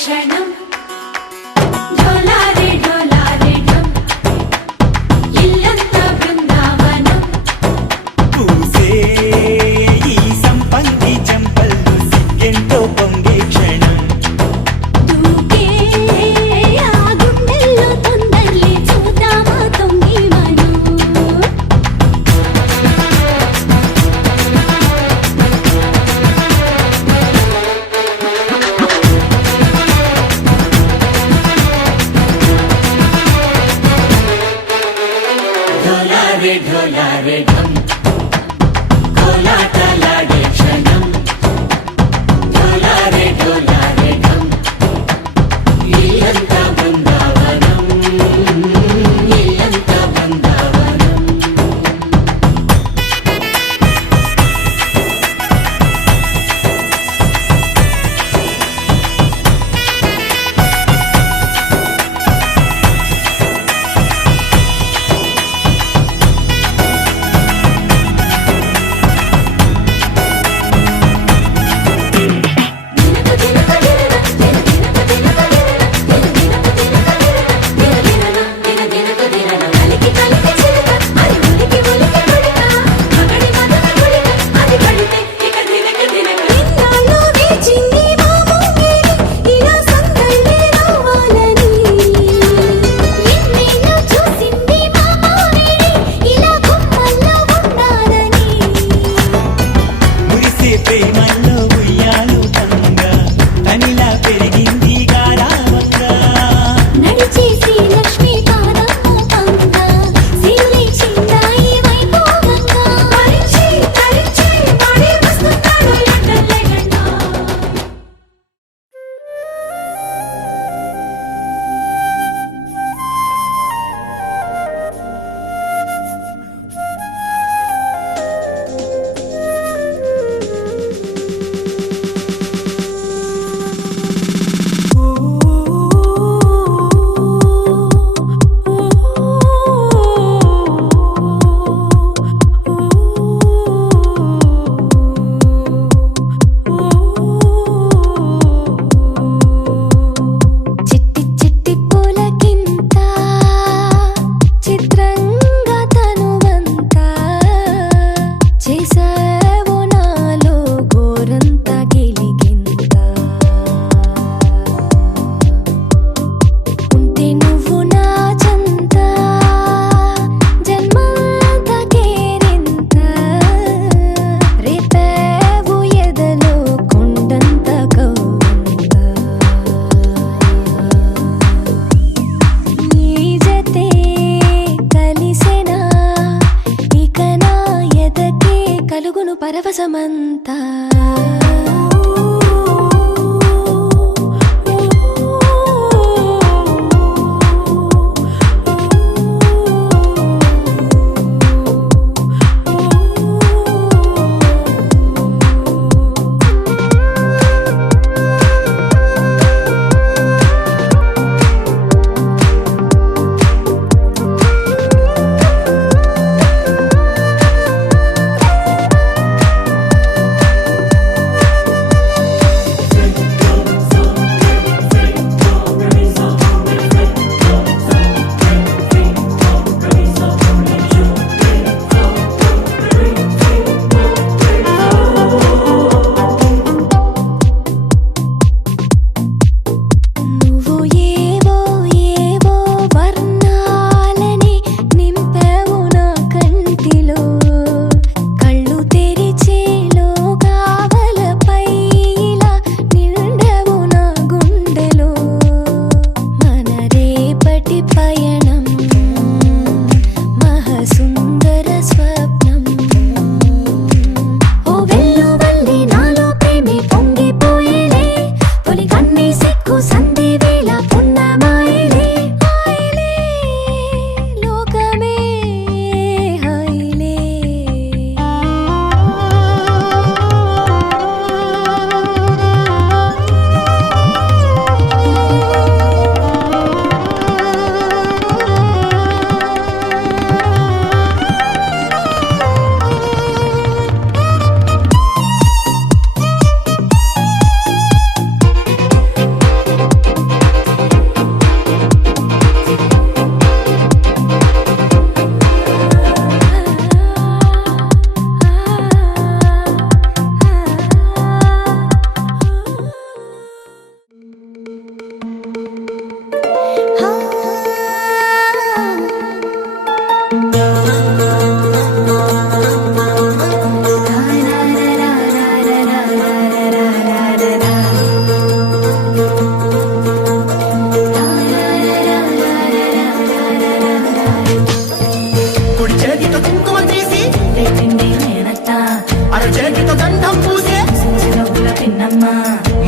క్షణం డోలారే డోలారే డమ్ ఇల్లంతా బృందావనం పూసే ఈ సంపంగి చెంపల్లో సిగ్గెంతో పొంగే క్షణం దూకే ఆ గుండెల్లో తొందరలే చూద్దామా తొంగి మనం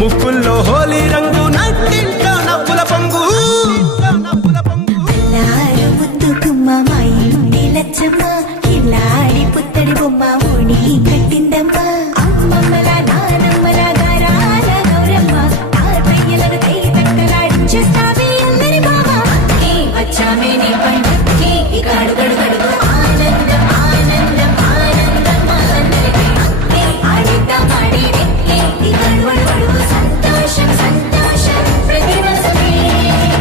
ముక్కుల్లో హోలీ రంగు నట్టింట్లో నవ్వుల పొంగు అల్లారు ముద్దు గుమ్మ మా ఇంటి లచ్చమ్మ కిల్లాడి పుత్తడి బొమ్మ ఓణి కట్టిందమ్మ అమ్మమ్మల నానమ్మల గారాల గౌరమ్మ తాతయ్యలను తక్కలాడించేస్తావే అందరి బావ వచ్చామే నీ పండుగకి ఇక అడుగడుగడుగు ఆనందం ఆనందం ఆనందం అందరికీ ఆడిద్దాం ఆడేది ఇక అడుగడుగడుగు సంతోషం సంతోషం ప్రతి మనసుకి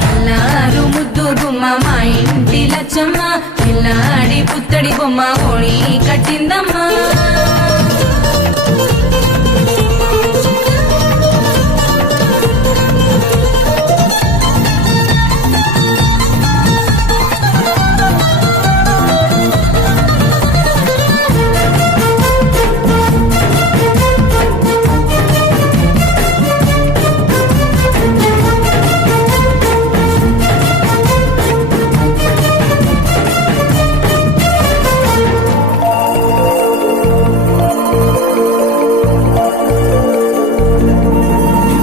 అల్లారు ముద్దు గుమ్మ మా ఇంటి లచ్చమ్మ పిల్లాడి పుత్తడి బొమ్మ ఓణి కట్టిందమ్మా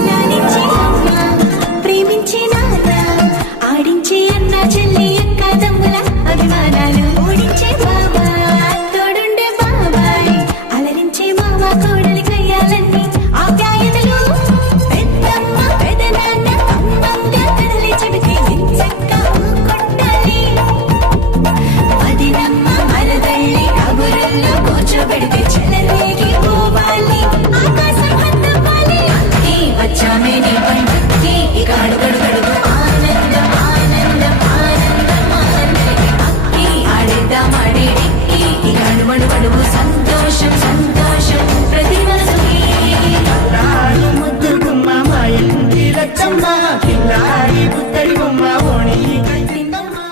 లాలించి అమ్మ ప్రేమించి నాన్న ఆడించి అన్న చెల్లి అక్క తమ్ముల అభిమానాలు ఓడించే బావ తోడుండే బాబాయ్ అలరించే మామ కోడలి కయ్యాలన్నీ ఆప్యాయతలు పెద్దమ్మ పెదనాన్న అమ్మంగా కదలి చెబితే ఎంచక్క కొట్టాలి అదినమ్మ మరదళ్ళి కబురుల్లో కూర్చోబెడితే చెలరేగి పోవాలి ఆకాశం హద్దవ్వాలి వచ్చామే నీ పండుగకి ఇక అడుగడుగడుగు ఆనందం ఆనందం ఆనందం అందరికీ అక్కి ఆడిద్దాం ఆడేది ఇక అడుగడుగడుగు సంతోషం సంతోషం ప్రతి మనసుకి అల్లారు ముద్దు గుమ్మ మా ఇంటి లచ్చమ్మ కిల్లాడి పుత్తడి బొమ్మ ఓణి కట్టిందమ్మా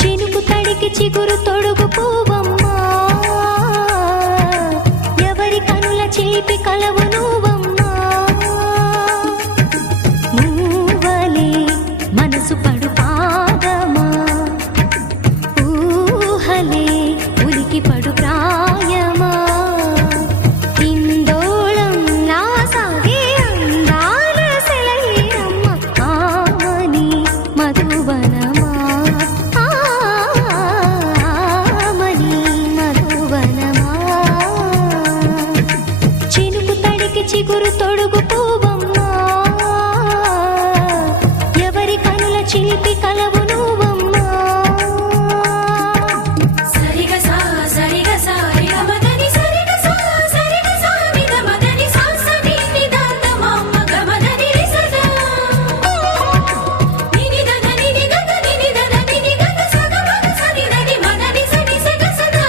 చినుకు తడికి చిగురు తొడుగు పువ్వమ్మా ఎవరి కనుల చిలిపి కలవు నువ్వమ్మా మూవలే మనసు పడు పాదమా ఊహలే ఉలికి పడు ప్రాయమా ఇందోళం నా సాగే అందాల సెలయేరమ్మ ఆమని మధువనమా ఆమని మధువనమా చినుకు తడికి చిగురు తొడుగు పువ్వమ్మా ఎవరి కనుల చిలిపి కలవు నువ్వమ్మా సరిగా సా సరిగా సా మదని సరిగా సా సరిగా సా నిద మదని సా సని నిదాత మమ్మ గమదని రిసదా నిని దద నిని గద నిని దద నిని గద సద మద సని దని మదని సని సగ సదా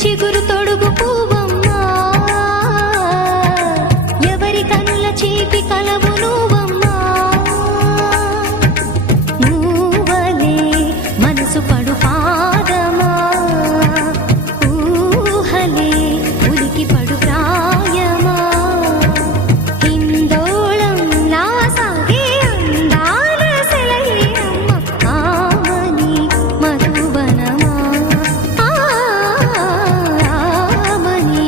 చిగురు తొడుగు పువ్వమ్మా ఎవరి కనుల చీపి కలవు నువ్వమ్మా మూవలే మనసు పడు పాదమా ఊహలే ఉలికి పడు ప్రాయమా హిందోళంలా సాగే అందాల సెలయేరమ్మ ఆమని మధువనమా ఆమని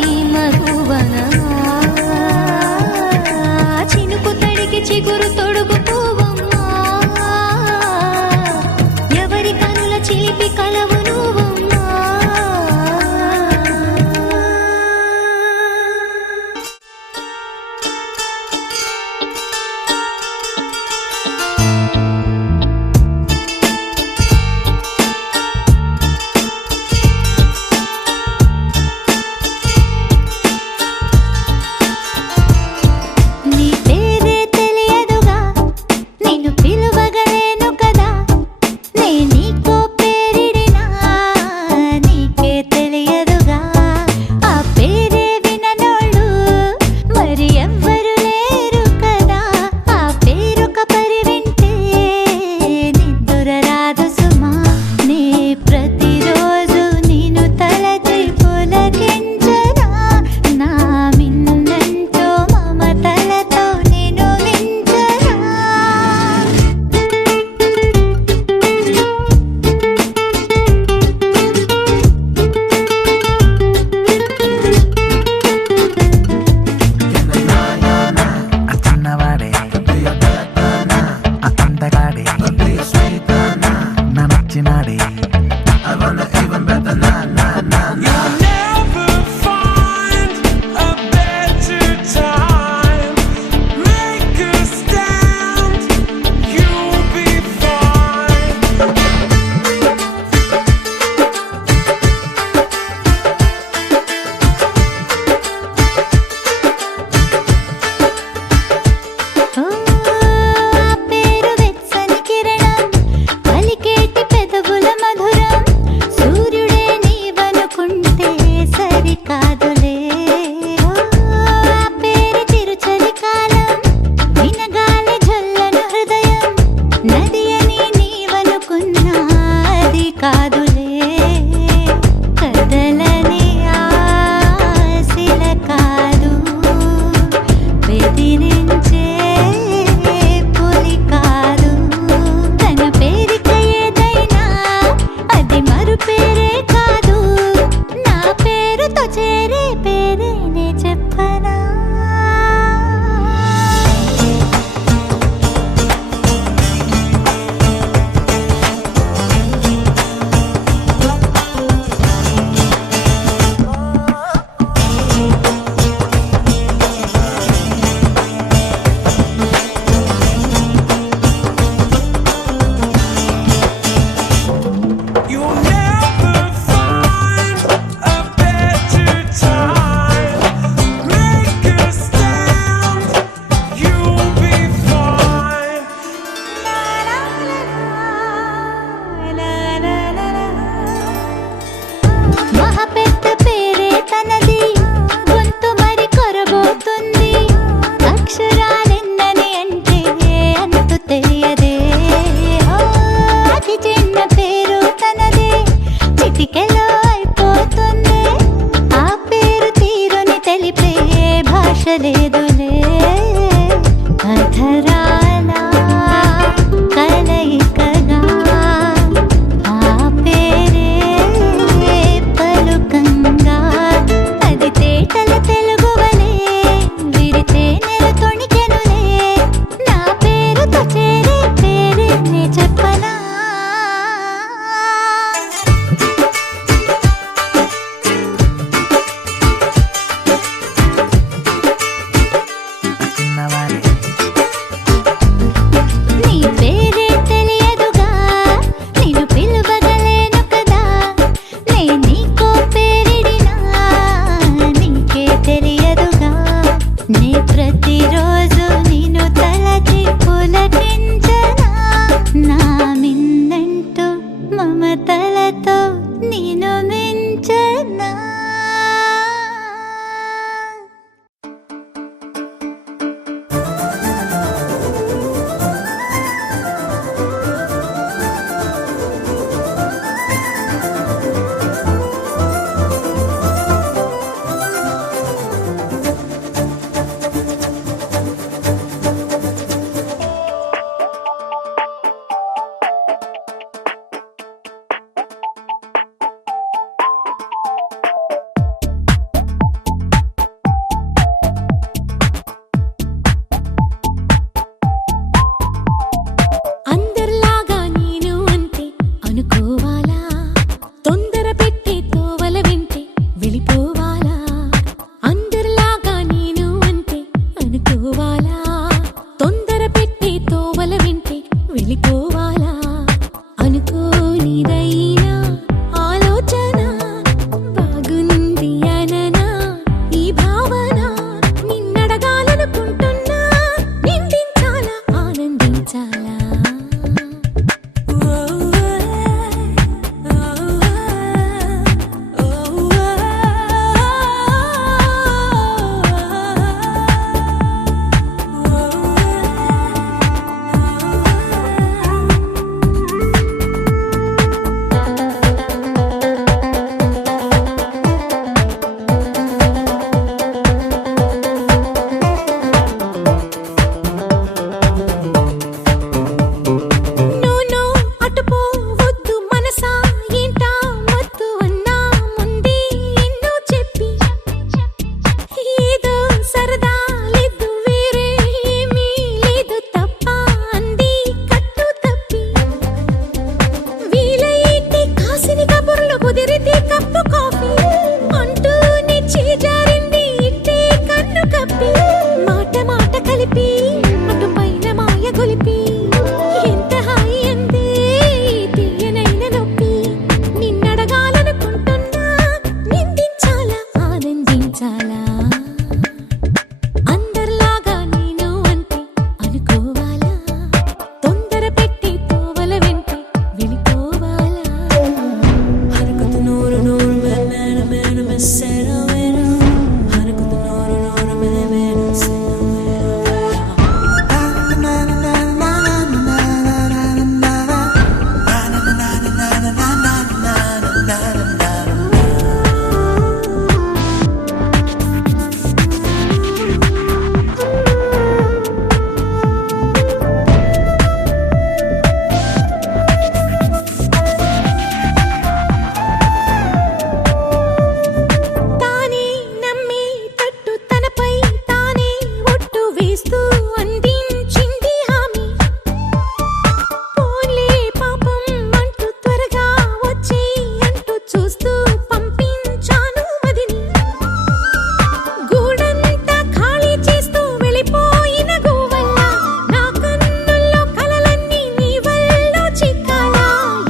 వెళ్ళిపోవాలా అందరిలాగా నేను అంటే అనుకోవాలా తొందర పెట్టే తోవల వింటే వెళ్ళిపోవాలా అనుకోనిదైనా ఆలోచన బాగుంది అననా ఈ భావన నిన్నడగాలనుకుంటున్నా నిందించాలా ఆనందించాలా నో అటుపోవద్దు మనసా ఏంటా వద్దు అన్నా ముందే ఎన్నో చెప్పి ఏదో సరదా లేదు వేరే ఏమీ లేదు తప్ప అంది కట్టు తప్పి వీలైతే కాసిని కబుర్లు కుదిరితే కప్పు కాఫీ అంటూనే చేజారింది ఇట్టే కన్ను కప్పి మాట మాట కలిపి అటు పైన మాయ గొలిపి ఎంత హాయి అందే తీయనైన నొప్పి నిన్నడగాలనుకుంటున్నా నిందించాలా ఆనందించాలా అందరిలాగా నేను అంటే అనుకోవాలా తొందర పెట్టి తోవల వెంటే వెళ్ళిపోవాలా హరకతు నూరు నూరు మేన మేన మెస్సెర వేన హరకతు నూరు నూరు మేన మేన తానే నమ్మి తట్టు తనపై తానే ఒట్టు వేస్తూ అందించింది హామీ పోన్లే పాపం అంటూ త్వరగా వచ్చి అంటూ చూస్తూ పంపించాను మదిని గూడంతా ఖాళీ చేస్తూ వెళ్ళిపోయిన గోవల్ల నా కన్నుల్లో కలలన్నీ నీ వల్ల చిక్కాలా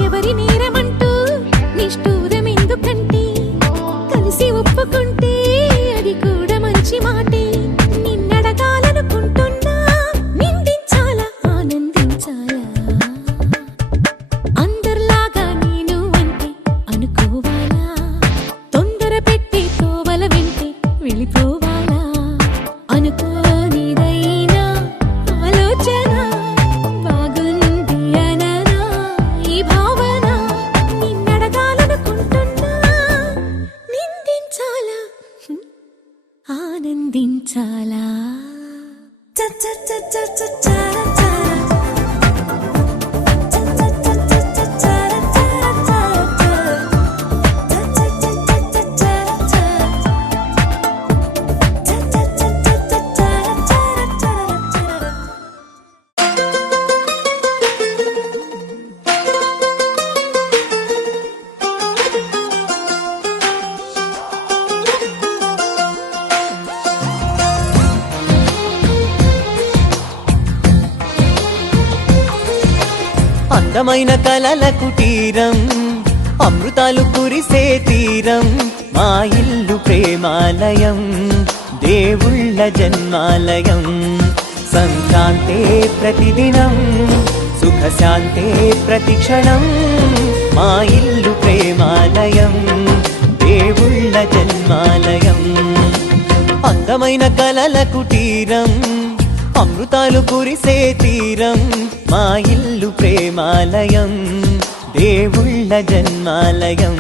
ఎవరి నేరమంటూ నిష్ఠూరం ఎందుకంటే కలిసి ఒప్పుకుంటే అది కూడా మంచి మాటే నిన్నడగాలనుకుంటున్నా నిందించాలా ఆనందించాలా అందరిలాగా నేను అంటే అనుకోవాలా తొందర పెట్టి తోవల వెంటే వెళ్ళిపోవాలా అనుకోనిదైనా ఆలోచన బాగుంది అననా ఈ భావన నిన్నడగాలనుకుంటున్నా నిందించాలా ఆనందించాలా అందమైన కలల కుటీరం అమృతాలు కురిసే తీరం మా ఇల్లు ప్రేమాలయం దేవుళ్ళ జన్మాలయం సంక్రాంతే ప్రతిదినం సుఖశాంతే ప్రతిక్షణం మా ఇల్లు ప్రేమాలయం దేవుళ్ళ జన్మాలయం అందమైన కలల కుటీరం అమృతాలు కురిసే తీరం మా ఇల్లు ప్రేమాలయం దేవుళ్ళ జన్మాలయం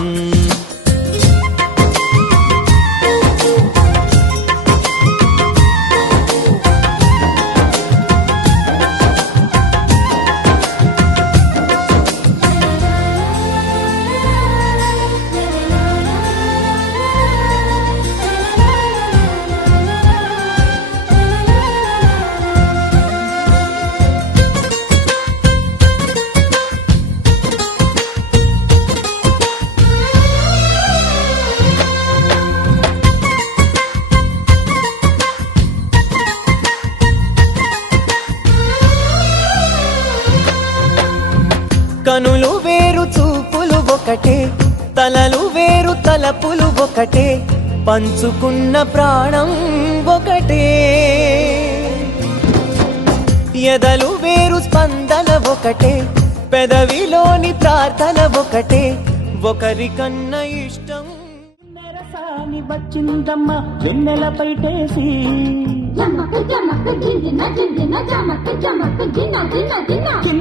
కనులు వేరు చూపులు ఒకటే, తలలు వేరు తలపులు ఒకటే, పంచుకున్న ప్రాణం ఒకటే. ఎదలు వేరు స్పందన ఒకటే, పెదవిలోని ప్రార్థన ఒకటే, ఒకరికన్నా ఇష్టం. నెరసాని వచ్చిందమ్మ వెన్నెల పైటేసి,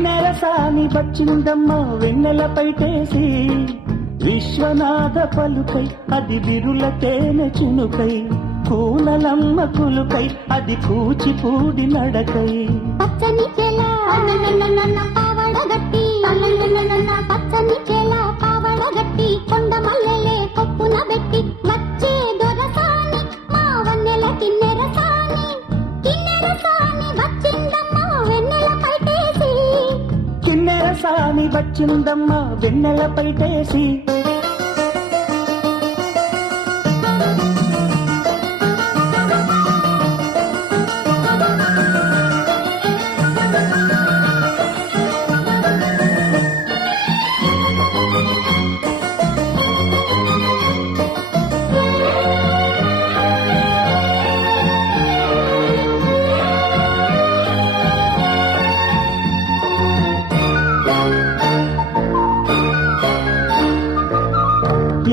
నెరసాని వచ్చిందమ్మ వెన్నెల పైటేసి, విశ్వనాథ పలుకై అది విరుల తేనె చినుకై, కూనలమ్మ కులుకై అది కూచిపూడి నడకై. పచ్చని చెల పావడగట్టి, పచ్చని చెల పావడగట్టి, కొండ మల్లెలే కొప్పున పెట్టి, వచ్చే దొరసాని మా వన్నెల కిన్నెరసాని, కిన్నెరసాని వచ్చిందమ్మ వెన్నెల పైటేసి, కిన్నెరసాని వచ్చిందమ్మ వెన్నెల పైటేసి.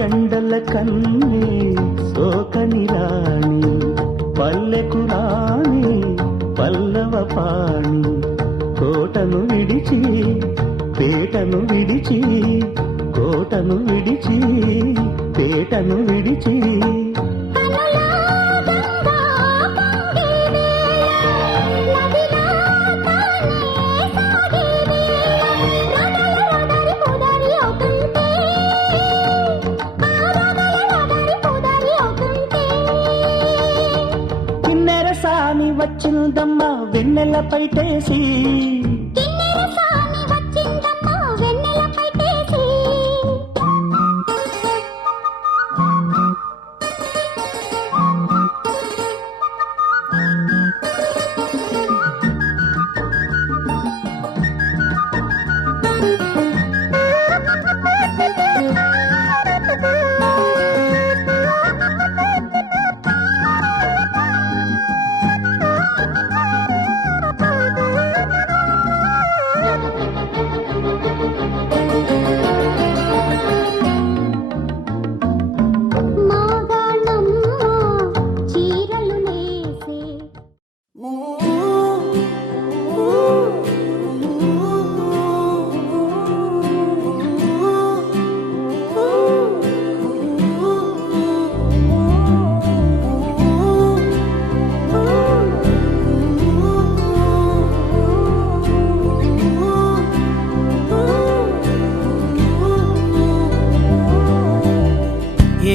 ఎండల కన్నీ సోకని రాణి, పల్లెకు రాణి పల్లవ పాణి, కోటను విడిచి పేటను విడిచి, కోటను విడిచి పేటను విడిచి. కిన్నెరసాని వచ్చిందమ్మ వెన్నెల పైటేసి, కిన్నెరసాని వచ్చిందమ్మ వెన్నెల పైటేసి.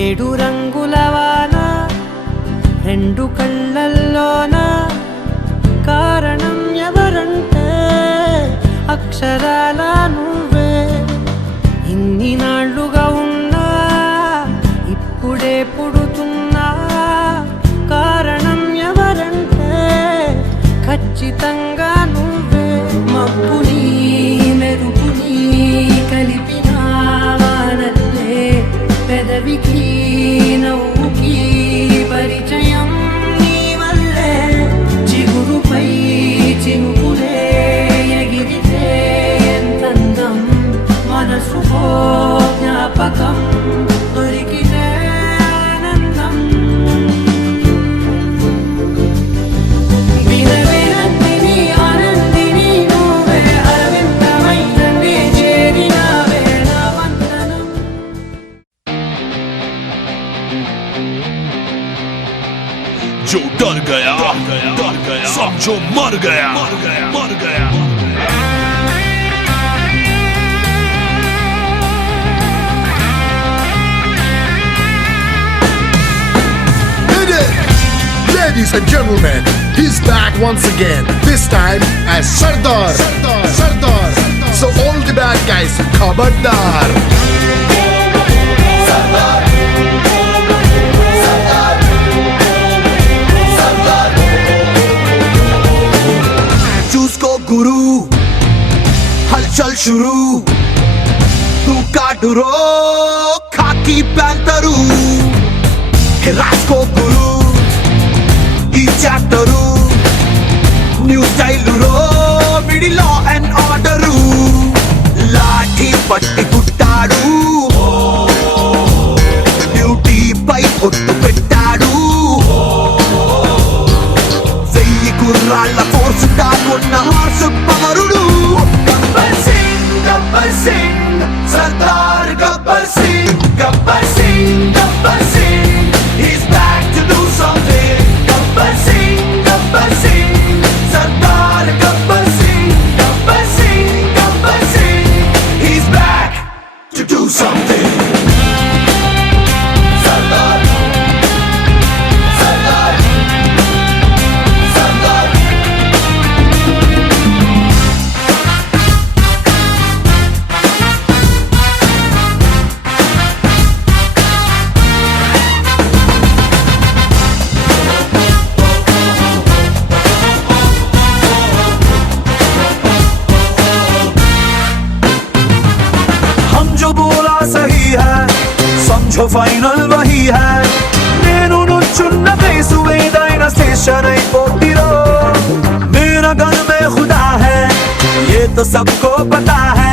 ఏడు రంగుల వాన రెండు కళ్ళల్లోన, కారణం ఎవరంటే అక్షరాల నువ్వే. ఇన్ని నాళ్ళుగా ఉన్నా ఇప్పుడే పుడుతున్నా, కారణం ఎవరంటే ఖచ్చితంగా నువ్వే. మబ్బుని మెరుపుని కలిపిన వానల్లే, పెదవికి నవ్వుకి పరిచయం నీ వల్లే. చిగురుపై చినుకులే ఎగిరితే ఎంతందం, మనసుకో జ్ఞాపకం దొరికితే ఆనందం. వినవినందిని ఆనందిని నువ్వే, అరవిందమైనది చేరినావే నా వందనం. जो डर गया समझो मर गया, मर गया। Ladies and gentlemen, he's back once again. This time as Sardar. So all the bad guys, Khabardar. चूस को गुरु, हलचल शुरू, వాడురో ఖాకీ ప్యాంటరు రాసుకోకురు ఈ చాప్టరు న్యూ స్టైల్ రో మిడి లా అండ్ ఆర్డరు లాఠీ పట్టి పుట్టాడు డ్యూటీపై ఒట్టు పెట్టాడు వెయ్యి కుర్రాళ్ళ ఫోర్సు కాకున్న హార్సు పవరుడు Gabbar Singh Sardar Gabbar Singh Gabbar Singh Gabbar Singh he's back to do something Gabbar Singh Sardar Gabbar Singh Gabbar Singh he's back to do something Sardar Sardar Sardar हम जो बोला सही है समझो फाइनल वही है నేను నుంచున్న ప్లేసు ఏదైనా స్టేషన్ అయిపోతిరో मेरा गन में खुदा है ये तो सबको पता है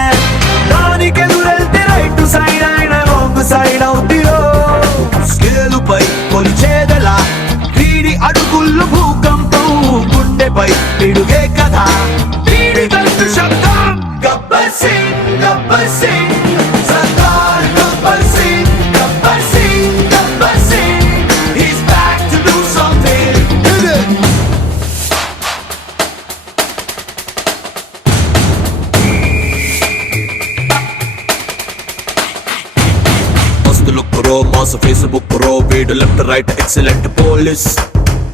దానికి ఎదురెళ్తే రైట్ సైడ్ అయిన రాంగ్ సైడ్ అవుతిరో స్కేలుపై కొలిచేదలా వీడి అడుగుళ్ళు భూకంపం గుండెపై పిడుగే కదా వీడి దంతు శబ్దం Gabbar Singh Sardar Gabbar Singh he's back to do something Hit it! మస్తు లుక్ రో మాస్ ఫేస్బుక్ రో వీడు left right excellent police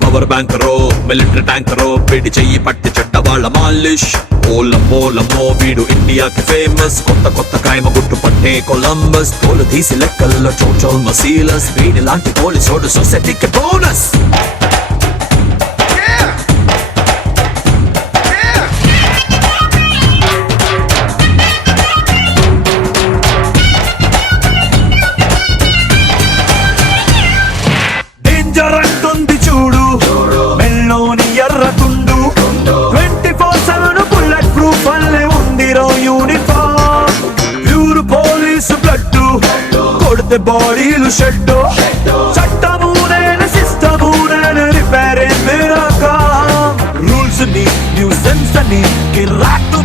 power bank రో మిలిటరీ ట్యాంక్ రో వీడి చెయ్యి పట్టి చెడ్డ వాళ్ళ మాలిష్ ఓలమో వీడు ఇండియాకి ఫేమస్ కొత్త కొత్త క్రైమ్ గుట్టు పట్టే కొలంబస్ తోలు తీసి లెక్కల్లో చోచోల్ మసీలస్ వీడి లాంటి పోలీసోడు సొసైటీకి బోనస్ డేంజర్ అంటుంది చూడు మెల్లోని ఎర్రకుండు 24/7 బుల్లెట్ ప్రూఫ్ అల్లే ఉందిరో యూనిఫామ్ ప్యూర్ పోలీసు బ్లడ్ కొడితే బాడీలు షెడ్ చట్టము నేను సిస్టము నేను రిపేర్ రూల్స్ ని న్యూసెన్స్ అని కిరాక్